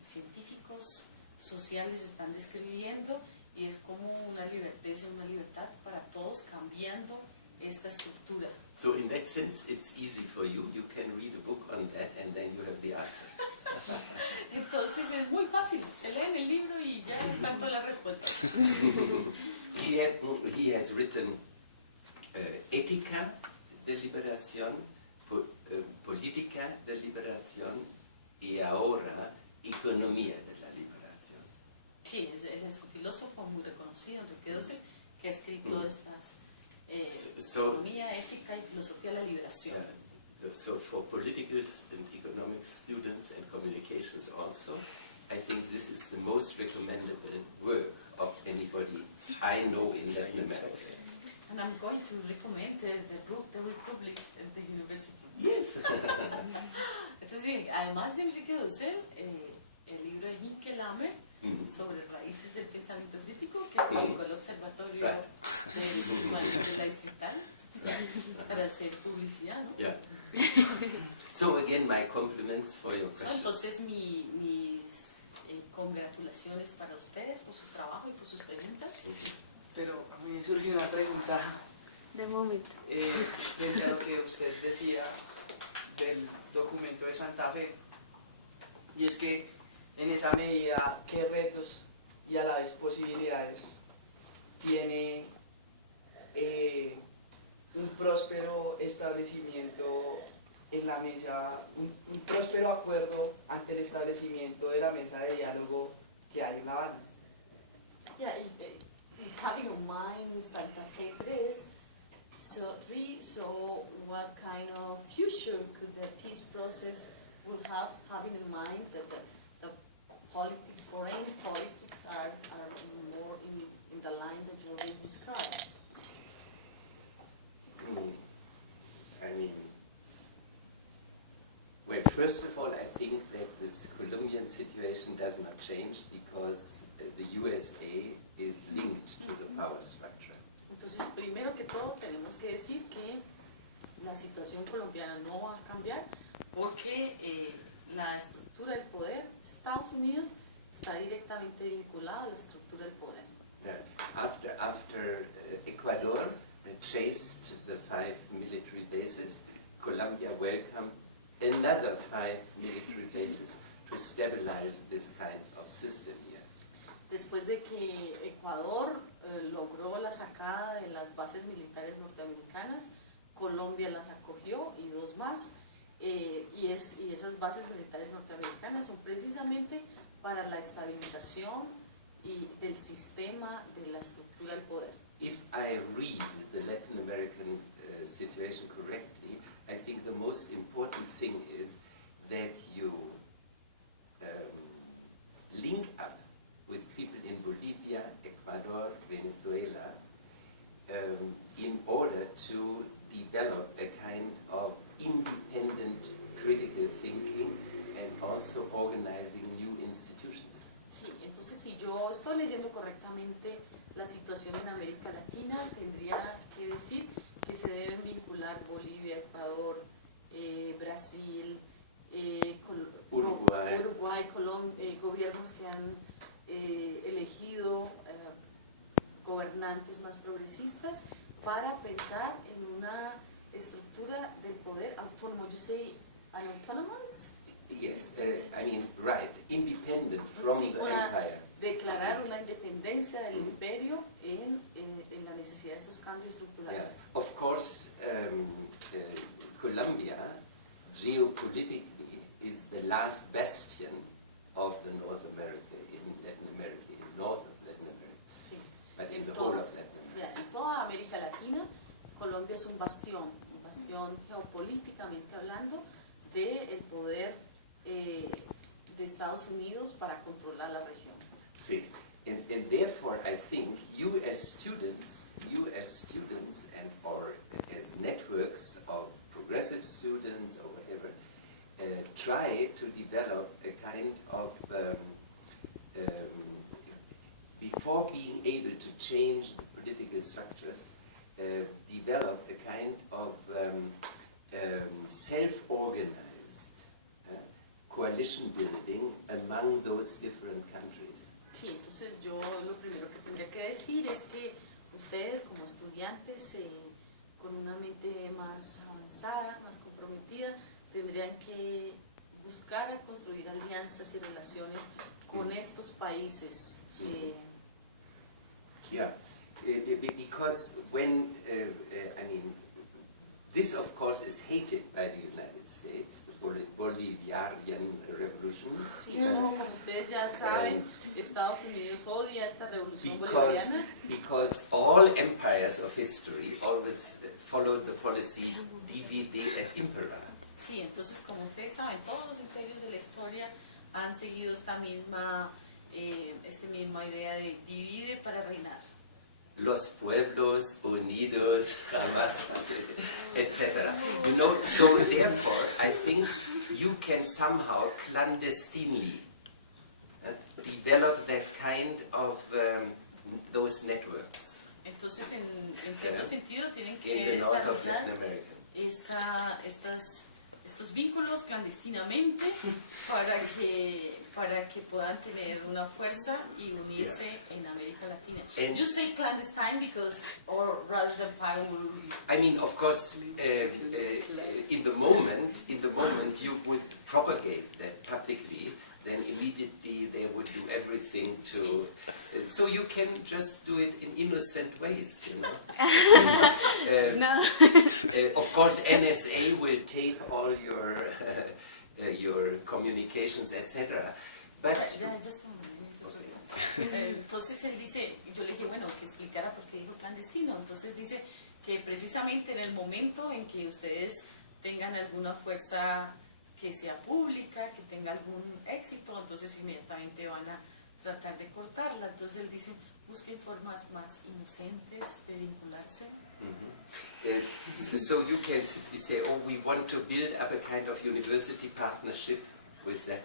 científicos sociales están describiendo, y es como debe ser una libertad para todos cambiando esta estructura. So in that sense it's easy for you. You can read a book on that and then you have the answer. Entonces es muy fácil, se leen el libro y ya están todas las respuestas. He has written Ética de liberación, Política de liberación y ahora Economía de la liberación. Sí, él es un filósofo muy reconocido, Ulrich Duhcrow, que ha escrito estas economía, ética y filosofía de la liberación. So for political and economic students and communications also, I think this is the most recommendable work of anybody I know in Latin America. And I'm going to recommend the book that we published at the university. Yes. Entonces, además de Ulrich Duhcrow, el libro de Hinke Lammer, sobre raíces del pensamiento crítico, que publicó el Observatorio de la Distrital, para hacer publicidad, ¿no? Yeah. So again, my compliments for your question. Entonces, mis congratulaciones para ustedes por su trabajo y por sus preguntas. Pero a mí me surgió una pregunta de momento. Frente a lo que usted decía del documento de Santa Fe, y es que en esa medida, ¿qué retos y a la vez posibilidades tiene un próspero establecimiento en la mesa, un próspero acuerdo ante el establecimiento de la mesa de diálogo que hay en La Habana. Yeah, it's having a mind Santa Fe 3. So what kind of future could the peace process would have, having in mind that the politics, foreign politics, are more in the line that you already described? I mean, well, first of all, I think that this Colombian situation does not change because the USA is linked to the power structure. Entonces, primero que todo, tenemos que decir que la situación colombiana no va a cambiar porque la estructura del poder, Estados Unidos, está directamente vinculada a la estructura del poder. After Ecuador chased the 5 military bases, Colombia welcomed another 5 military bases to stabilize this kind of system here. Después de que Ecuador logró la sacada de las bases militares norteamericanas, Colombia las acogió y 2 más, y esas bases militares norteamericanas son precisamente para la estabilización del sistema de la estructura del poder. If I read the Latin American situation correctly, I think the most important thing is that you link up with people in Bolivia, Ecuador, Venezuela, in order to develop a kind of independent critical thinking and also organizing new institutions. Sí, entonces si yo estoy leyendo correctamente la situación en América Latina, tendría que decir que se deben vincular Bolivia, Ecuador, Brasil, Uruguay, Colombia, gobiernos que han elegido gobernantes más progresistas para pensar en una estructura del poder autónomo. You say an autonomous? Yes, I mean, right, independent from Sí, the empire. Declarar una independencia del imperio en la necesidad de estos cambios estructurales. Yes. Of course, Colombia, geopolitically, is the last bastion of the North America, in Latin America, in north of Latin America, Sí. but in the whole of Latin America. En toda América Latina, Colombia es un bastión geopolíticamente hablando del poder de Estados Unidos para controlar la región. See, and therefore I think you as students and or as networks of progressive students or whatever, try to develop a kind of, before being able to change the political structures, develop a kind of self-organized coalition building among those different countries. Sí, entonces yo lo primero que tendría que decir es que ustedes como estudiantes con una mente más avanzada, más comprometida, tendrían que buscar construir alianzas y relaciones con estos países. Yeah, because when, I mean, this of course is hated by the United States, the Bolivarian Revolution. Sí, como ustedes ya saben, Estados Unidos odia esta revolución bolivariana. Because all empires of history always followed the policy divide et impera. Sí, entonces como ustedes saben, todos los imperios de la historia han seguido esta misma idea de divide para reinar. Los pueblos unidos jamás, etc. You know, so therefore I think you can somehow clandestinely develop that kind of those networks. Entonces en cierto sentido tienen que in the north of desarrollar Latin America. estos vínculos clandestinamente para que puedan tener una fuerza y unirse en América Latina. And you say clandestine because, or rather than power. I mean, of course, in the moment you would propagate that publicly, then immediately they would do everything to. So you can just do it in innocent ways, you know. No. Of course, NSA will take all your communications, etc. But Just a moment. okay. Entonces él dice, yo le dije, bueno, que explicara por qué dijo clandestino. Entonces dice que precisamente en el momento en que ustedes tengan alguna fuerza que sea pública, que tenga algún éxito, entonces inmediatamente van a tratar de cortarla. Entonces él dice, busquen formas más inocentes de vincularse. So you can simply say, oh, we want to build up a kind of university partnership with that.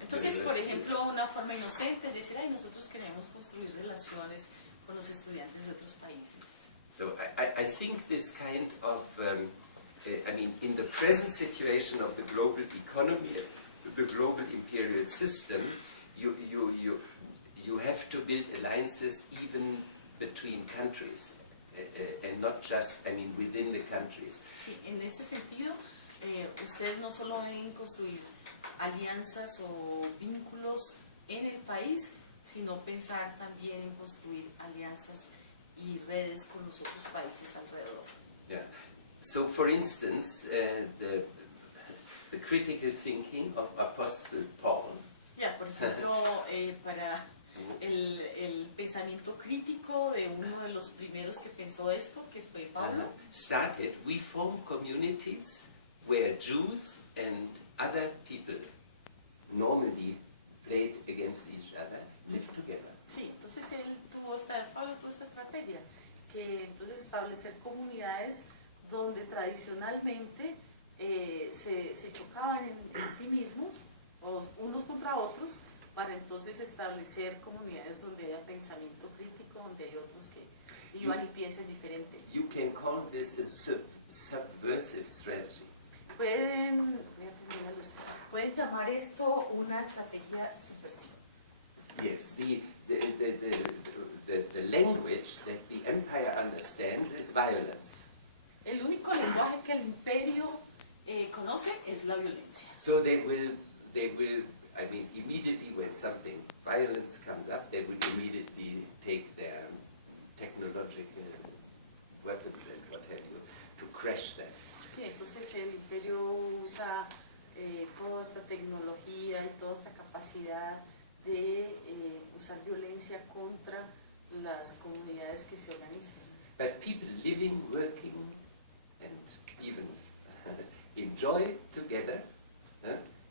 Entonces, por ejemplo, una forma inocente es decir, ay, nosotros queremos construir relaciones con los estudiantes de otros países. So I think this kind of, I mean, in the present situation of the global economy, the global imperial system, you have to build alliances even between countries, and not just, I mean, within the countries. Sí, en ese sentido, ustedes no solo deben construir alianzas o vínculos en el país, sino pensar también en construir alianzas y redes con los otros países alrededor. Yeah. So, for instance, the critical thinking of Apostle Paul. Ya, por ejemplo, para el pensamiento crítico de uno de los primeros que pensó esto, que fue Pablo, Started, we form communities where Jews and other people normally played against each other, live together. Sí, entonces Pablo tuvo esta estrategia, que entonces establecer comunidades donde tradicionalmente se chocaban en sí mismos, unos contra otros, para entonces establecer comunidades donde haya pensamiento crítico, donde hay otros que vivan y piensen diferente. You can call this a subversive strategy. Pueden llamar esto una estrategia subversiva. Yes, the language that the empire understands is violence. El único lenguaje que el imperio conoce es la violencia. So they will, I mean, immediately when something violence comes up, they will immediately take their technological weapons and what have you to crash that. Sí, entonces el imperio usa toda esta tecnología y toda esta capacidad de usar violencia contra las comunidades que se organizan. But people living, working, and even enjoy together,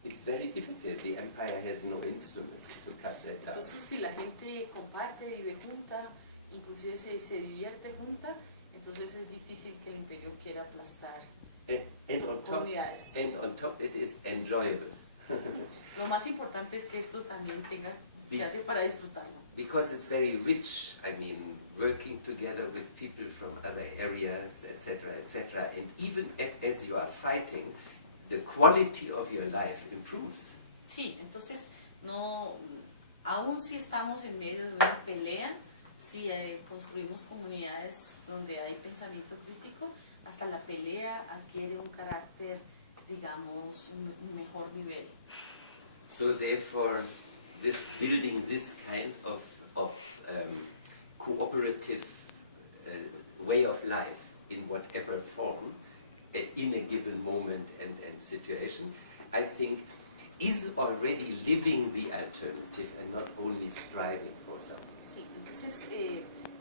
it's very difficult. The empire has no instruments to cut that down. Entonces, si la gente comparte, vive junta, inclusive se divierte junta, entonces es difícil que el imperio quiera aplastar comunidades. And on top it is enjoyable. Lo más importante es que esto también se hace para disfrutarlo. Because it's very rich, I mean, working together with people from other areas, etc., etc., and even as you are fighting, the quality of your life improves. Sí, entonces, aún si estamos en medio de una pelea, si construimos comunidades donde hay pensamiento crítico, hasta la pelea adquiere un carácter, digamos, un mejor nivel. So therefore, building this kind of cooperative way of life in whatever form, in a given moment and situation, I think is already living the alternative and not only striving for something. Sí, entonces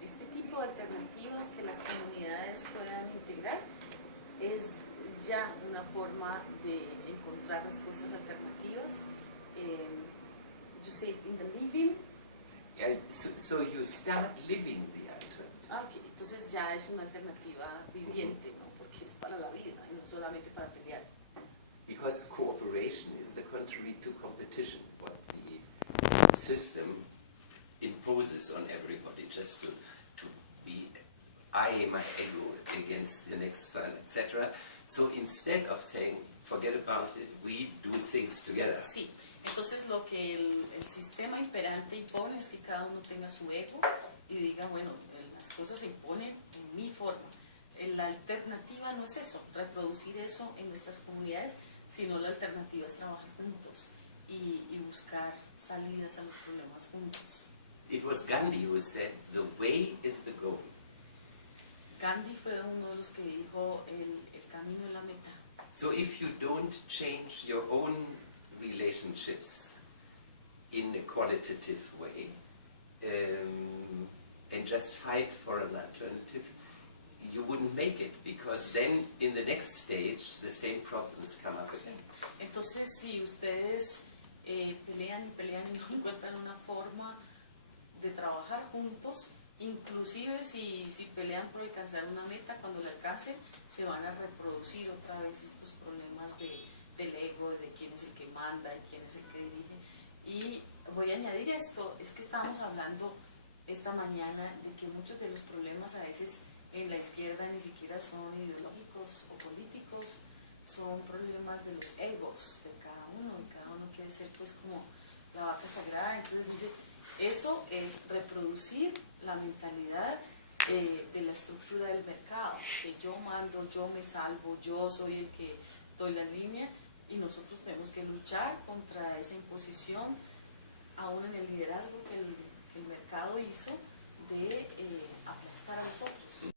este tipo de alternativas que las comunidades puedan integrar es ya una forma de encontrar respuestas alternativas. You say in the living. So you start living the alternative. Okay, entonces ya es una alternativa viviente, ¿no? Porque es para la vida y no solamente para pelear. Because cooperation is the contrary to competition, what the system imposes on everybody, just to be my ego against the next one, etc. So instead of saying, forget about it, we do things together. Sí, entonces lo que el sistema imperante impone es que cada uno tenga su ego y diga, bueno, las cosas se imponen en mi forma. La alternativa no es eso, reproducir eso en nuestras comunidades, sino la alternativa es trabajar juntos y buscar salidas a los problemas juntos. It was Gandhi who said, the way is the goal. Gandhi fue uno de los que dijo, el camino es la meta. So if you don't change your own relationships in a qualitative way and just fight for an alternative, you wouldn't make it, because then in the next stage the same problems come up again. Entonces, si ustedes pelean y pelean y no encuentran una forma de trabajar juntos, inclusive si pelean por alcanzar una meta, cuando la alcancen se van a reproducir otra vez estos problemas del ego, de quién es el que manda y quién es el que dirige. Y voy a añadir esto, es que estábamos hablando esta mañana de que muchos de los problemas a veces en la izquierda ni siquiera son ideológicos o políticos, son problemas de los egos de cada uno, y cada uno quiere ser pues como la vaca sagrada. Entonces dice, eso es reproducir la mentalidad de la estructura del mercado, que yo mando, yo me salvo, yo soy el que doy la línea, y nosotros tenemos que luchar contra esa imposición, aún en el liderazgo que el mercado hizo, de aplastar a los otros.